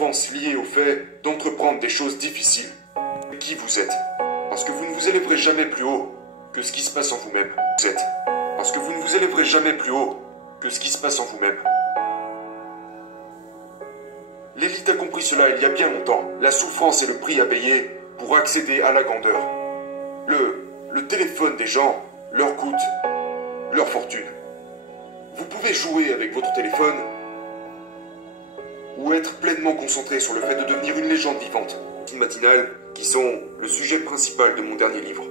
souffrance liée au fait d'entreprendre des choses difficiles. Qui vous êtes. Parce que vous ne vous élèverez jamais plus haut que ce qui se passe en vous-même. Vous êtes. Parce que vous ne vous élèverez jamais plus haut que ce qui se passe en vous-même. L'élite a compris cela il y a bien longtemps. La souffrance est le prix à payer pour accéder à la grandeur. Le téléphone des gens leur coûte leur fortune. Vous pouvez jouer avec votre téléphone ou être pleinement concentré sur le fait de devenir une légende vivante. Matinales qui sont le sujet principal de mon dernier livre.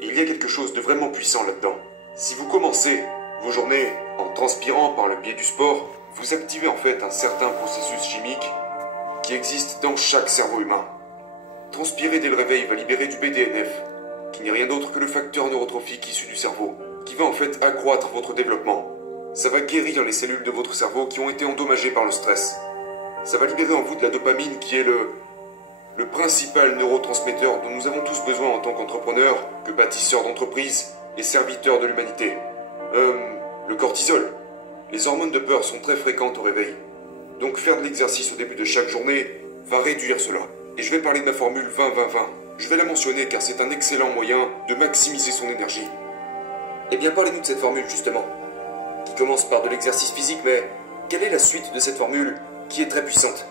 Et il y a quelque chose de vraiment puissant là-dedans. Si vous commencez vos journées en transpirant par le biais du sport, vous activez en fait un certain processus chimique qui existe dans chaque cerveau humain. Transpirer dès le réveil va libérer du BDNF, qui n'est rien d'autre que le facteur neurotrophique issu du cerveau, qui va en fait accroître votre développement. Ça va guérir les cellules de votre cerveau qui ont été endommagées par le stress. Ça va libérer en vous de la dopamine qui est le principal neurotransmetteur dont nous avons tous besoin en tant qu'entrepreneurs, que bâtisseurs d'entreprises et serviteurs de l'humanité. Le cortisol. Les hormones de peur sont très fréquentes au réveil. Donc faire de l'exercice au début de chaque journée va réduire cela. Et je vais parler de ma formule 20-20-20. Je vais la mentionner car c'est un excellent moyen de maximiser son énergie. Eh bien, parlez-nous de cette formule justement, qui commence par de l'exercice physique, mais quelle est la suite de cette formule qui est très puissante?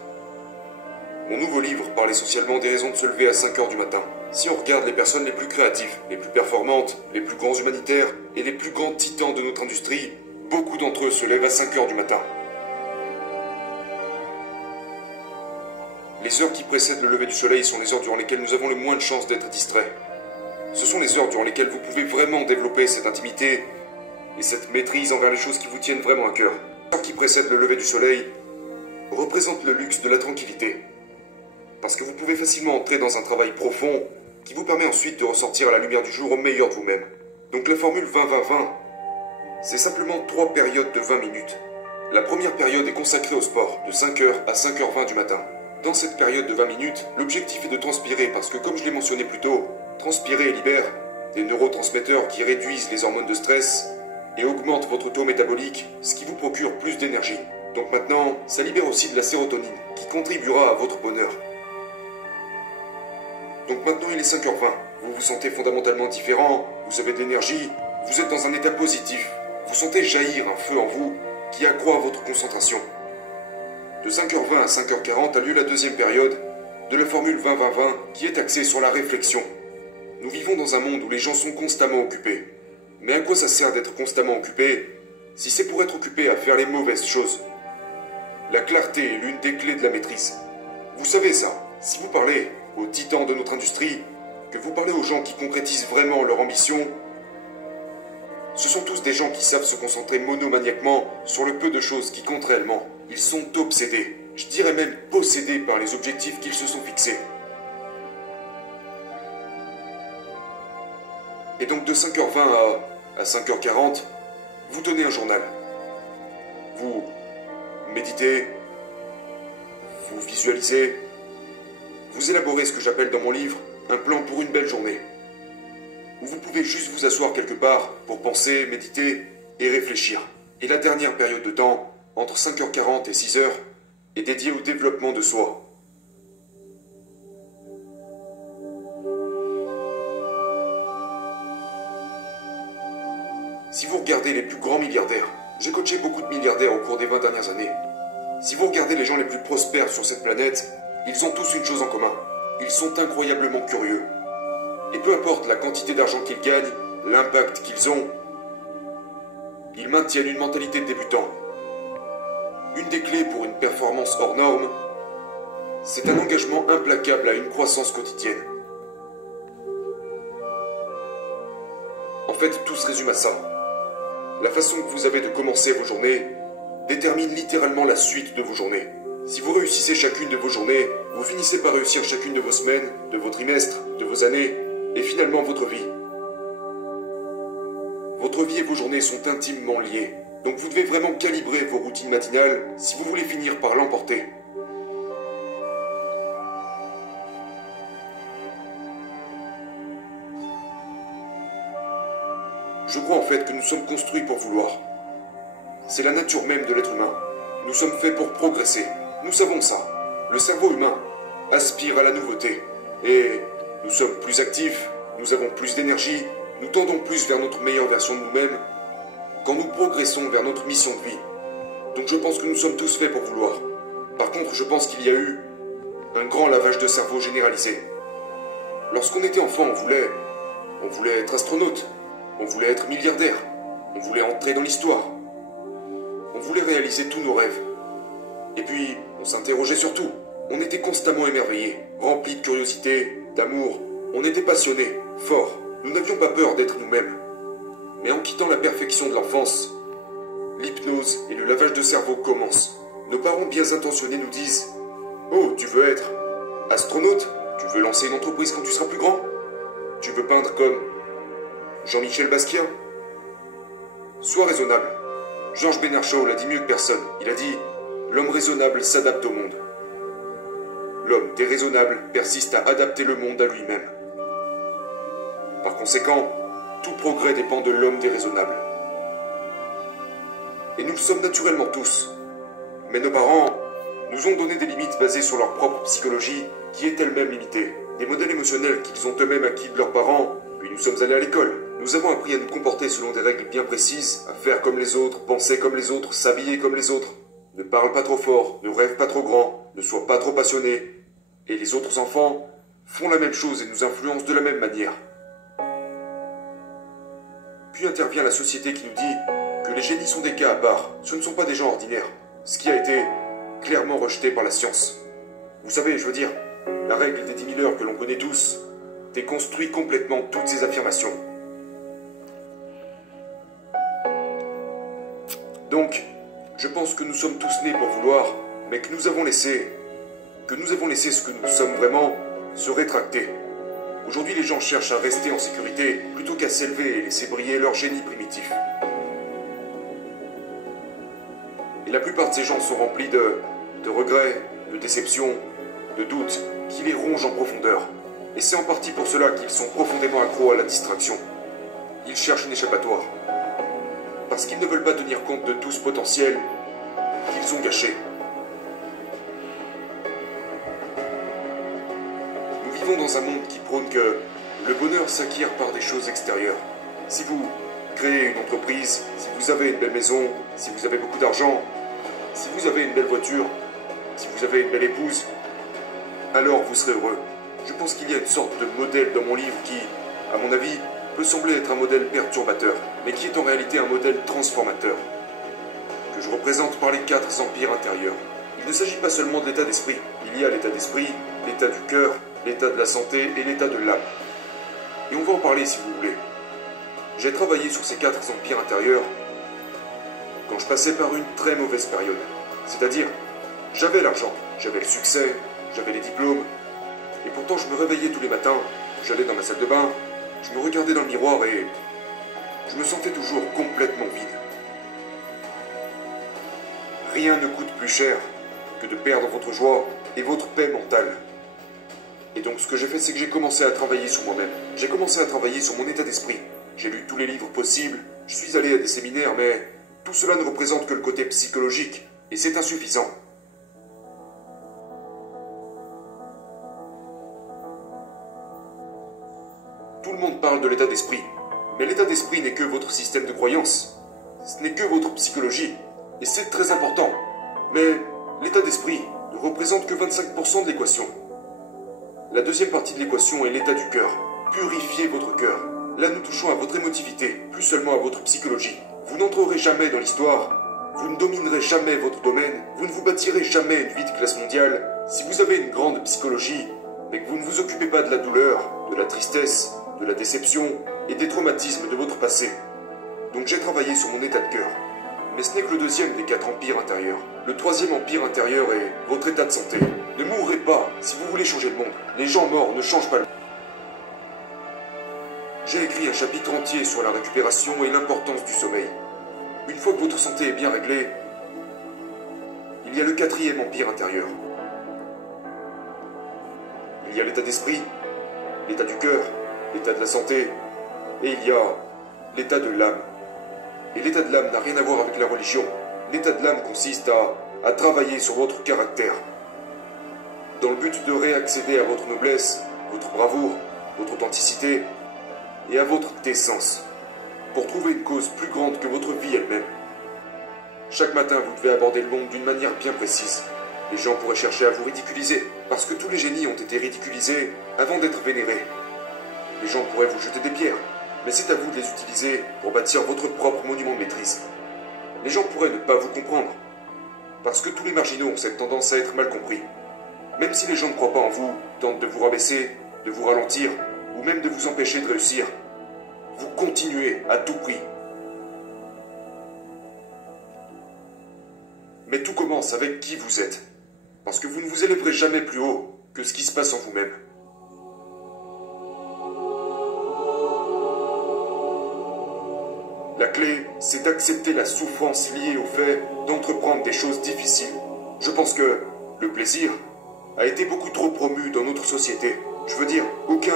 Mon nouveau livre parle essentiellement des raisons de se lever à 5 heures du matin. Si on regarde les personnes les plus créatives, les plus performantes, les plus grands humanitaires et les plus grands titans de notre industrie, beaucoup d'entre eux se lèvent à 5 heures du matin. Les heures qui précèdent le lever du soleil sont les heures durant lesquelles nous avons le moins de chances d'être distraits. Ce sont les heures durant lesquelles vous pouvez vraiment développer cette intimité et cette maîtrise envers les choses qui vous tiennent vraiment à cœur. Les heures qui précèdent le lever du soleil représentent le luxe de la tranquillité. Parce que vous pouvez facilement entrer dans un travail profond qui vous permet ensuite de ressortir à la lumière du jour au meilleur de vous-même. Donc la formule 20-20-20, c'est simplement 3 périodes de 20 minutes. La première période est consacrée au sport, de 5h à 5h20 du matin. Dans cette période de 20 minutes, l'objectif est de transpirer parce que, comme je l'ai mentionné plus tôt, transpirer libère des neurotransmetteurs qui réduisent les hormones de stress et augmentent votre taux métabolique, ce qui vous procure plus d'énergie. Donc maintenant, ça libère aussi de la sérotonine, qui contribuera à votre bonheur. Donc maintenant il est 5h20, vous vous sentez fondamentalement différent, vous avez de l'énergie, vous êtes dans un état positif, vous sentez jaillir un feu en vous qui accroît votre concentration. De 5h20 à 5h40 a lieu la deuxième période de la formule 20-20-20 qui est axée sur la réflexion. Nous vivons dans un monde où les gens sont constamment occupés. Mais à quoi ça sert d'être constamment occupé si c'est pour être occupé à faire les mauvaises choses? La clarté est l'une des clés de la maîtrise. Vous savez ça, si vous parlez aux titans de notre industrie, que vous parlez aux gens qui concrétisent vraiment leur ambition, ce sont tous des gens qui savent se concentrer monomaniaquement sur le peu de choses qui comptent réellement. Ils sont obsédés, je dirais même possédés par les objectifs qu'ils se sont fixés. Et donc de 5h20 à 5h40, vous tenez un journal. Vous méditez, vous visualisez, vous élaborez ce que j'appelle dans mon livre un plan pour une belle journée, où vous pouvez juste vous asseoir quelque part pour penser, méditer et réfléchir. Et la dernière période de temps, entre 5h40 et 6h, est dédiée au développement de soi. Si vous regardez les plus grands milliardaires, j'ai coaché beaucoup de milliardaires au cours des 20 dernières années. Si vous regardez les gens les plus prospères sur cette planète, ils ont tous une chose en commun. Ils sont incroyablement curieux. Et peu importe la quantité d'argent qu'ils gagnent, l'impact qu'ils ont, ils maintiennent une mentalité de débutant. Une des clés pour une performance hors norme, c'est un engagement implacable à une croissance quotidienne. En fait, tout se résume à ça. La façon que vous avez de commencer vos journées détermine littéralement la suite de vos journées. Si vous réussissez chacune de vos journées, vous finissez par réussir chacune de vos semaines, de vos trimestres, de vos années, et finalement votre vie. Votre vie et vos journées sont intimement liées, donc vous devez vraiment calibrer vos routines matinales si vous voulez finir par l'emporter. Je crois en fait que nous sommes construits pour vouloir. C'est la nature même de l'être humain. Nous sommes faits pour progresser. Nous savons ça. le cerveau humain aspire à la nouveauté. Et nous sommes plus actifs, nous avons plus d'énergie, nous tendons plus vers notre meilleure version de nous-mêmes quand nous progressons vers notre mission de vie. Donc je pense que nous sommes tous faits pour vouloir. Par contre, je pense qu'il y a eu un grand lavage de cerveau généralisé. Lorsqu'on était enfant, on voulait être astronaute, on voulait être milliardaire, on voulait entrer dans l'histoire, on voulait réaliser tous nos rêves. Et puis, on s'interrogeait sur tout. On était constamment émerveillés, remplis de curiosité, d'amour. On était passionnés, forts. Nous n'avions pas peur d'être nous-mêmes. Mais en quittant la perfection de l'enfance, l'hypnose et le lavage de cerveau commencent. Nos parents bien intentionnés nous disent « Oh, tu veux être astronaute? Tu veux lancer une entreprise quand tu seras plus grand? Tu veux peindre comme Jean-Michel Basquiat? Sois raisonnable. » Georges Bernard Shaw l'a dit mieux que personne. Il a dit « L'homme raisonnable s'adapte au monde. » L'homme déraisonnable persiste à adapter le monde à lui-même. Par conséquent, tout progrès dépend de l'homme déraisonnable. Et nous le sommes naturellement tous. Mais nos parents nous ont donné des limites basées sur leur propre psychologie, qui est elle-même limitée. Des modèles émotionnels qu'ils ont eux-mêmes acquis de leurs parents, puis nous sommes allés à l'école. Nous avons appris à nous comporter selon des règles bien précises, à faire comme les autres, penser comme les autres, s'habiller comme les autres. Ne parle pas trop fort, ne rêve pas trop grand, ne sois pas trop passionné. Et les autres enfants font la même chose et nous influencent de la même manière. Puis intervient la société qui nous dit que les génies sont des cas à part, ce ne sont pas des gens ordinaires, ce qui a été clairement rejeté par la science. Vous savez, je veux dire, la règle des 10 000 heures que l'on connaît tous déconstruit complètement toutes ces affirmations. Donc, je pense que nous sommes tous nés pour vouloir, mais que nous avons laissé ce que nous sommes vraiment se rétracter. Aujourd'hui, les gens cherchent à rester en sécurité plutôt qu'à s'élever et laisser briller leur génie primitif. Et la plupart de ces gens sont remplis de regrets, de déceptions, de doutes qui les rongent en profondeur. Et c'est en partie pour cela qu'ils sont profondément accros à la distraction. Ils cherchent une échappatoire. Parce qu'ils ne veulent pas tenir compte de tout ce potentiel qu'ils ont gâché. Nous vivons dans un monde qui prône que le bonheur s'acquiert par des choses extérieures. Si vous créez une entreprise, si vous avez une belle maison, si vous avez beaucoup d'argent, si vous avez une belle voiture, si vous avez une belle épouse, alors vous serez heureux. Je pense qu'il y a une sorte de modèle dans mon livre qui, à mon avis, peut sembler être un modèle perturbateur, mais qui est en réalité un modèle transformateur, que je représente par les 4 empires intérieurs. Il ne s'agit pas seulement de l'état d'esprit. Il y a l'état d'esprit, l'état du cœur, l'état de la santé et l'état de l'âme. Et on va en parler si vous voulez. J'ai travaillé sur ces 4 empires intérieurs quand je passais par une très mauvaise période. C'est-à-dire, j'avais l'argent, j'avais le succès, j'avais les diplômes, et pourtant je me réveillais tous les matins, j'allais dans ma salle de bain, je me regardais dans le miroir et je me sentais toujours complètement vide. Rien ne coûte plus cher que de perdre votre joie et votre paix mentale. Et donc ce que j'ai fait, c'est que j'ai commencé à travailler sur moi-même. J'ai commencé à travailler sur mon état d'esprit. J'ai lu tous les livres possibles, je suis allé à des séminaires, mais tout cela ne représente que le côté psychologique, et c'est insuffisant. Tout le monde parle de l'état d'esprit, mais l'état d'esprit n'est que votre système de croyance. Ce n'est que votre psychologie, et c'est très important. Mais l'état d'esprit ne représente que 25% de l'équation. La deuxième partie de l'équation est l'état du cœur. Purifiez votre cœur. Là, nous touchons à votre émotivité, plus seulement à votre psychologie. Vous n'entrerez jamais dans l'histoire, vous ne dominerez jamais votre domaine, vous ne vous bâtirez jamais une vie de classe mondiale si vous avez une grande psychologie, mais que vous ne vous occupez pas de la douleur, de la tristesse, de la déception et des traumatismes de votre passé. Donc j'ai travaillé sur mon état de cœur. Mais ce n'est que le deuxième des 4 empires intérieurs. Le troisième empire intérieur est votre état de santé. Ne mourrez pas si vous voulez changer le monde. Les gens morts ne changent pas le monde. J'ai écrit un chapitre entier sur la récupération et l'importance du sommeil. Une fois que votre santé est bien réglée, il y a le 4e empire intérieur. Il y a l'état d'esprit, l'état du cœur, l'état de la santé, et il y a l'état de l'âme. Et l'état de l'âme n'a rien à voir avec la religion. L'état de l'âme consiste à travailler sur votre caractère. dans le but de réaccéder à votre noblesse, votre bravoure, votre authenticité et à votre décence, pour trouver une cause plus grande que votre vie elle-même. Chaque matin, vous devez aborder le monde d'une manière bien précise. Les gens pourraient chercher à vous ridiculiser, parce que tous les génies ont été ridiculisés avant d'être vénérés. Les gens pourraient vous jeter des pierres, mais c'est à vous de les utiliser pour bâtir votre propre monument de maîtrise. Les gens pourraient ne pas vous comprendre, parce que tous les marginaux ont cette tendance à être mal compris. Même si les gens ne croient pas en vous, tentent de vous rabaisser, de vous ralentir, ou même de vous empêcher de réussir, vous continuez à tout prix. Mais tout commence avec qui vous êtes, parce que vous ne vous élèverez jamais plus haut que ce qui se passe en vous-même. La clé, c'est d'accepter la souffrance liée au fait d'entreprendre des choses difficiles. Je pense que le plaisir a été beaucoup trop promu dans notre société. Je veux dire, aucun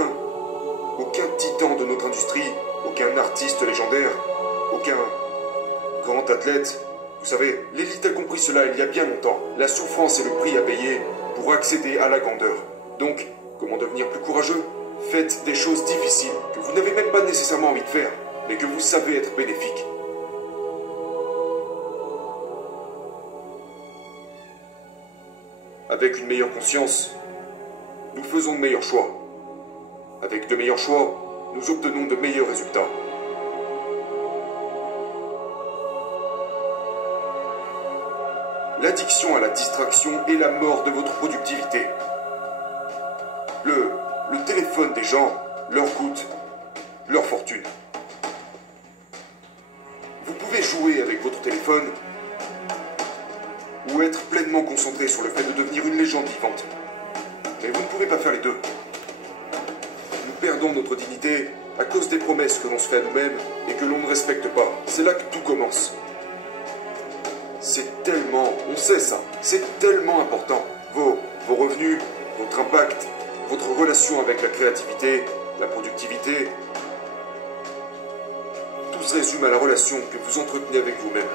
titan de notre industrie, aucun artiste légendaire, aucun grand athlète. Vous savez, l'élite a compris cela il y a bien longtemps. La souffrance est le prix à payer pour accéder à la grandeur. Donc, comment devenir plus courageux? Faites des choses difficiles que vous n'avez même pas nécessairement envie de faire, mais que vous savez être bénéfiques. Avec une meilleure conscience, nous faisons de meilleurs choix. Avec de meilleurs choix, nous obtenons de meilleurs résultats. L'addiction à la distraction est la mort de votre productivité. Le téléphone des gens leur coûte leur fortune. Vous pouvez jouer avec votre téléphone ou être pleinement concentré sur le fait de devenir une légende vivante. Mais vous ne pouvez pas faire les deux. Nous perdons notre dignité à cause des promesses que l'on se fait à nous-mêmes et que l'on ne respecte pas. C'est là que tout commence. C'est tellement, on sait ça, c'est tellement important. Vos revenus, votre impact, votre relation avec la créativité, la productivité, tout se résume à la relation que vous entretenez avec vous-même.